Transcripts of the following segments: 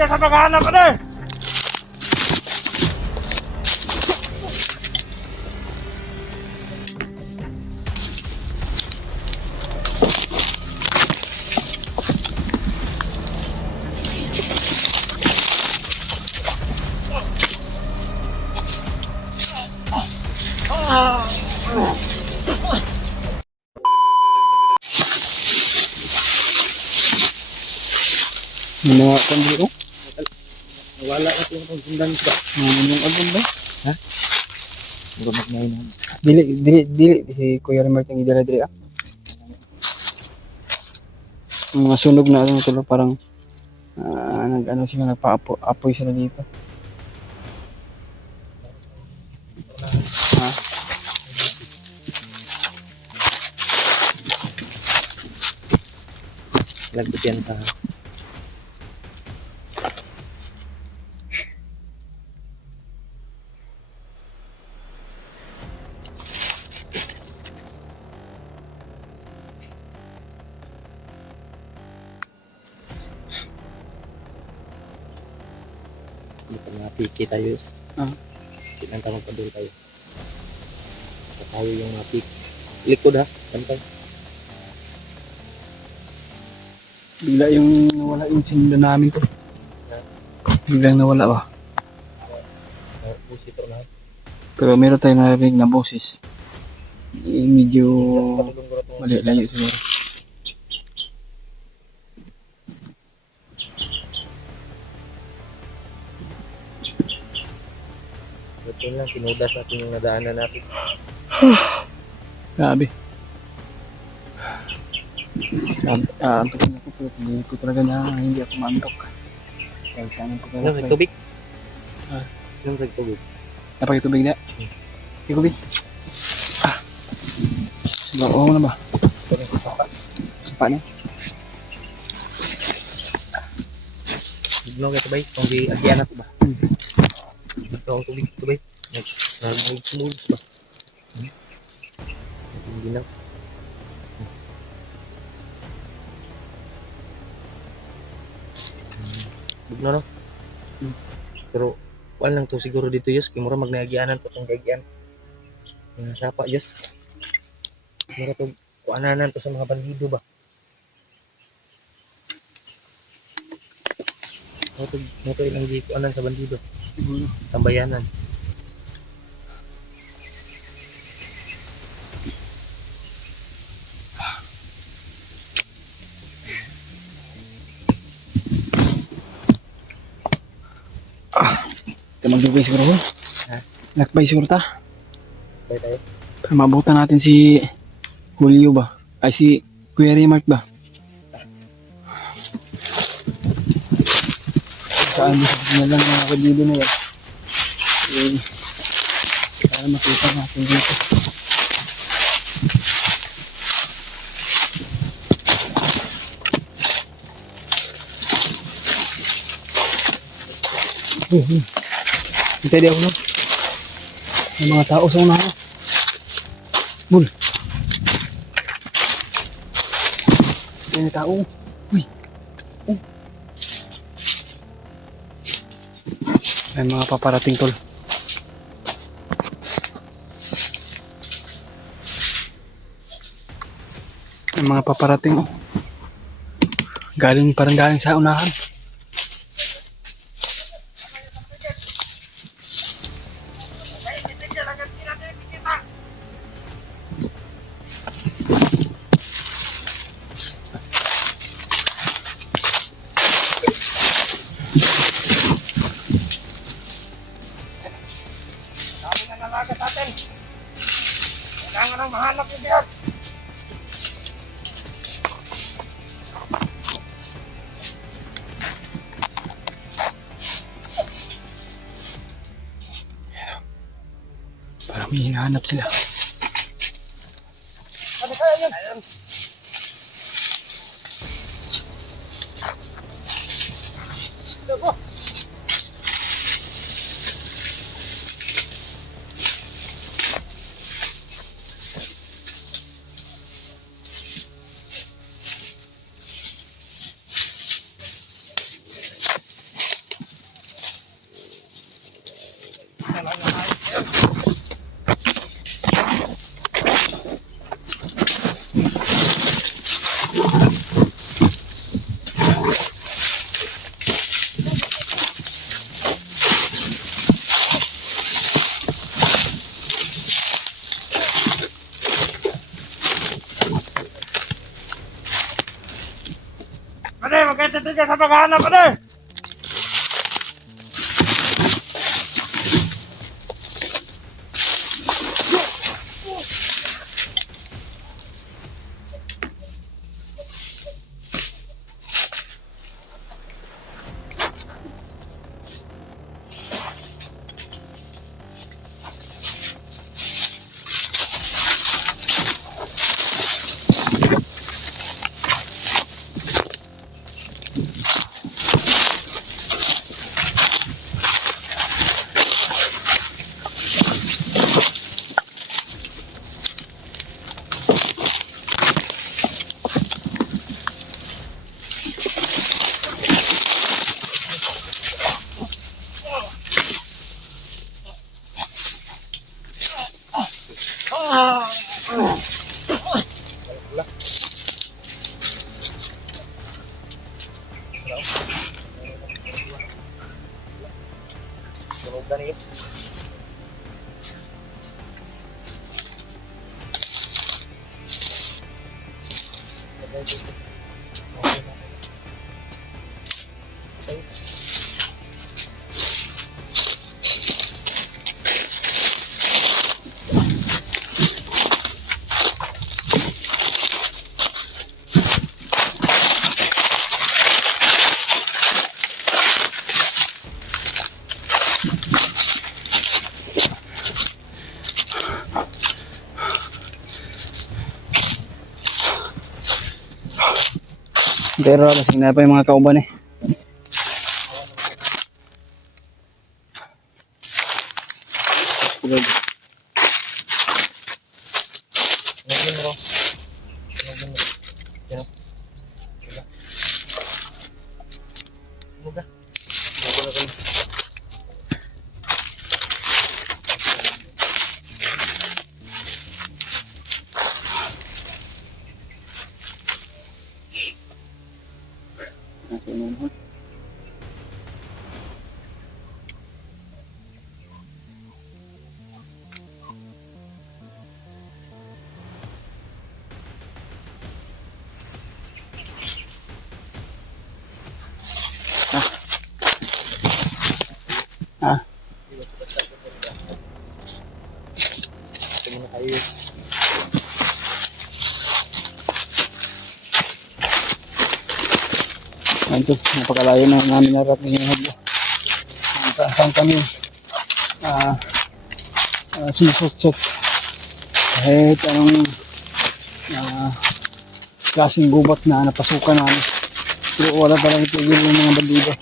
ka sa paghahanap, ano? Yung mga kundi ko. Wala na yung pagsundan ba? Yung album ba? Ha? Gumag na yun. Dili. Si Kuya Remark yung idara-diri ah. Yung mga sunog na ano tulo parang nag-ano sila, nagpa-apoy sila dito. Ha? Lagbit yan sa... Hindi pa mapiki tayo. Kinanta magpadul tayo. Sa tayo yung mapik. Likod ha. Bantay. Bigla yung nawala yung sinundan namin to. Biglang nawala ba? Pusito na. Pero meron tayong narinig na boses. Medyo mali, layo siguro. Ito lang, pinudas natin yung nadaanan natin. Grabe. Antok na ako. Hindi ko talaga na hindi ako maantok. Kaya sana po Ano sa talaga. tubig? Ah. Ano sa tubig? Napakitubig na. Ikubig. Oo na ba? Sapa na. Bigno kayo tubig? Kung di agyan na ito ba? Ito ang tubig. Nag-sumulus ba? Hindi na. Bigno no? Pero wala lang to siguro dito yus. Kimura magnaagyanan to itong gagyan. Sapa yus. Kimura to kuananan to sa mga bandido ba? Moto ilang di kuanan sa bandido. Siguro. Tambayanan. Ito maglugay siguro ko. Ha? Nakbay siguro ta. Bye tayo. Para maabutan natin si Julio ba? Ay si Kuya Remark ba? Saan na lang mga kabido na yan. Para makita natin dito. Hintay di ako no. May mga tao sa unahan. Bul. May tao. Uy. May mga paparating tol. May mga paparating oh. Parang galing sa unahan. Kailangan nang mahanap yung diyan. Parang may hinahanap sila. Ano kaya yun? Ayun. kayo titigil sa paghahanap, ano? Tunog na niyo. Pero kasi na pa yung mga kauban eh. Good. Tunogin mo. Tunogin mo. Yan. Tunog ka. Tunog na kayo. Ah, Tingin na tayo. ito, napakalayo na namin narating yung hagbo. Saan kami sinusuksok kahit anong klaseng gubat na napasukan namin. Pero wala talagang tigil yung mga bandido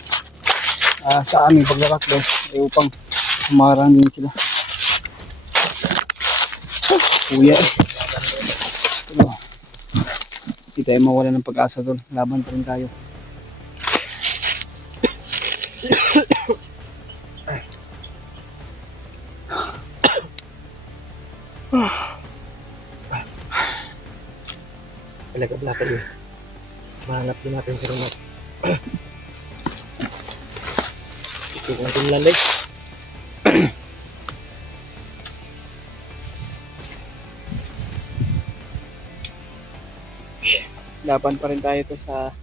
sa aming paglalakbay upang sumarang din sila. Kuya eh. Pero hindi tayo mawala ng pag-asa doon. Laban pa rin tayo. Palagabla yun. Mahanap din natin sa remote. Ito natin lalay. Laban pa rin tayo to sa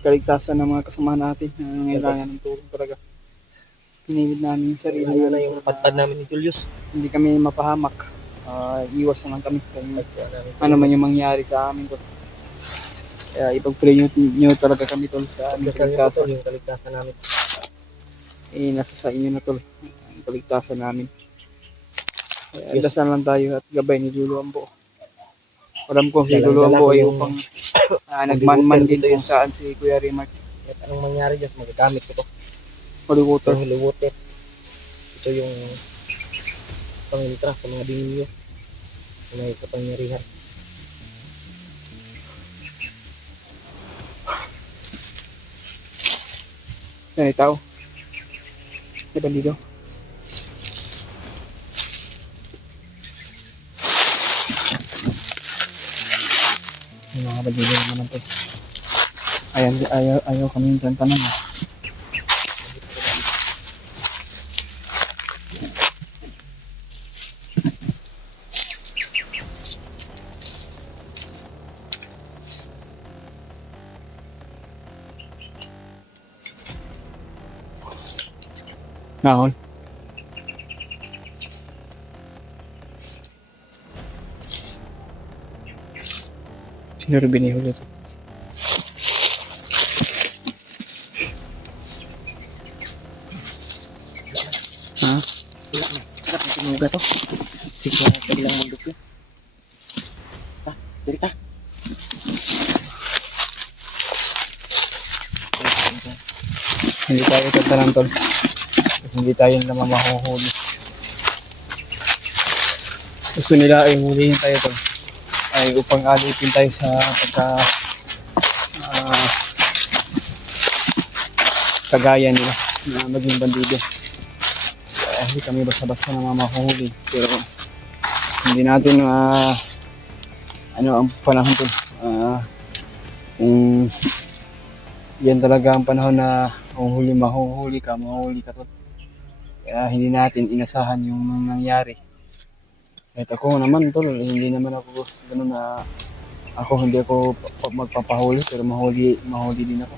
kaligtasan ng mga kasama natin na nangailangan ng tulong talaga. Pinilid namin yung sarili Ayun na namin yung patpad namin ni Julius. hindi kami mapahamak. Iwas naman kami kung ano man yung mangyari sa amin to. Kaya ipag-pray nyo talaga kami tol sa aming kaligtasan. Yung kaligtasan namin. Nasa sa inyo na tol ang kaligtasan namin. Kaya Yes. dasal lang tayo at gabay ni Julo Ambo. Alam ko si Dalang-dala Julo Ambo ko ay yung upang nagman-man din dito kung saan si Kuya Rimark. At anong mangyari dyan, magagamit ko to. Holy water. Yung holy water. Ito yung pangilitra sa mga demonyo. May kapangyarihan. Yan tao. May bandido. Yung mga bandido naman to. Ayaw kami yung tantanan. Ahon. Siguro binihuli ito. Ha? Wala man. Wala man tinuga to. Sige na kabilang mundok yun. Ta, dito ta. Hindi tayo tatanan tol. Hindi tayo naman mahuhuli. Gusto nila ay hulihin tayo tol. Ay upang alipin tayo sa pagka ah, kagaya nila na maging bandido. Kaya hindi kami basta-basta na mahuhuli. Pero hindi natin ano ang panahon tol. Kung yan talaga ang panahon na mahuhuli ka tol. Kaya hindi natin inasahan yung nangyari. Kahit ako naman tol, hindi naman ako gano'n na hindi ako magpapahuli pero mahuli din ako.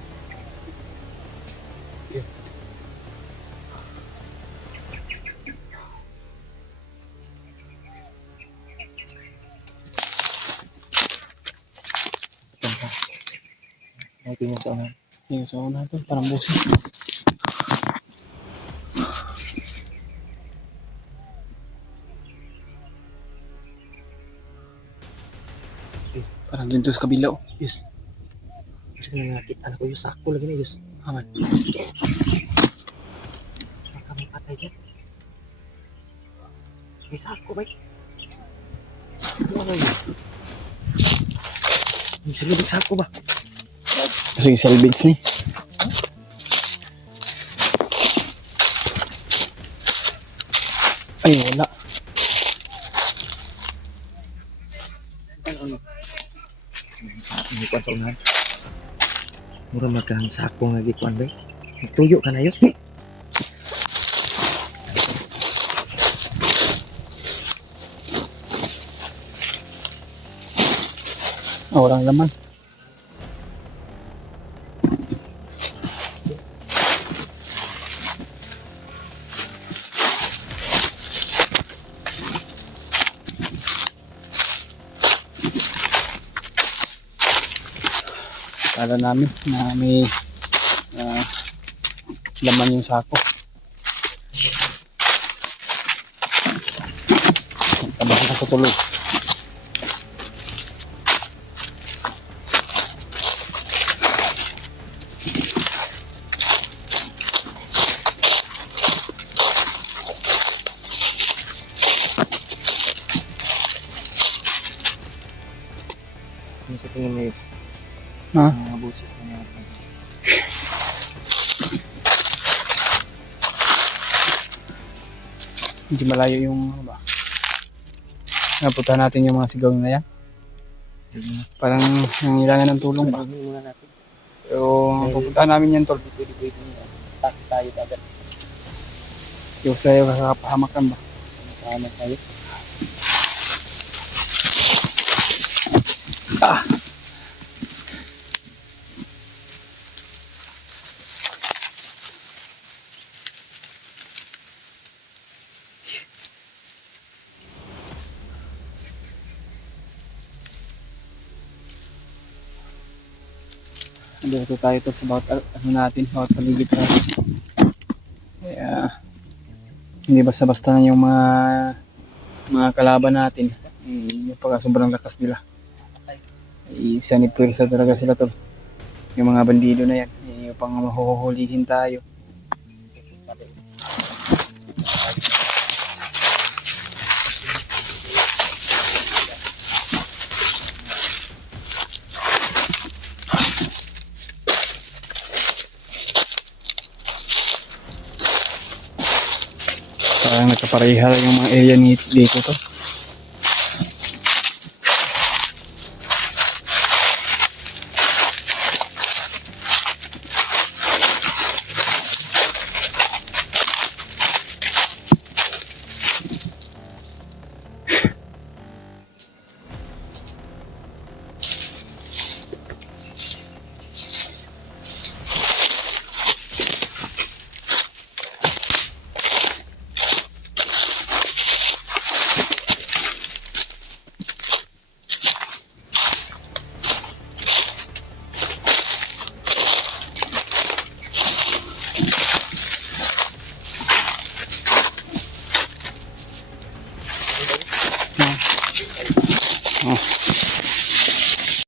Natin yung taon. Yung sa una tol, parang busis. Yes. Parang dito sa kabila oh. Yes. Kasi nakita ko yung sako lagi na yes. Aman. Baka may patay dyan. May sako ba? Ano ba yun? May salubig sako ba? Sige, salvage ni. Ay, wala. Ano? May kuwan sa unahan. Mura magkang sako nga gikuan ba? Nagtuyo ka na yun? Walang laman. Kala namin na may laman yung sako. Tabahan ako tuloy. Ano sa tingin mo yun? Ha? Mga boses na mga Hindi malayo yung ano ba? Napuntahan natin yung mga sigaw na yan. Parang nangilangan ng tulong ba? muna natin. Pero pupuntahan namin yan tol. Pwede na. Takot tayo agad. Yung sa'yo kakapahamakan ba? Tama tayo. Ah! Dito tayo tol sa bawat bawat paligid natin. Kaya hindi basta-basta na yung mga kalaban natin. Yung pagka sobrang lakas nila. Isanipursa talaga sila tol. Yung mga bandido na yan. Yung pang mahuhulihin tayo. Parang nagkapareha yung mga area dito to. Oh.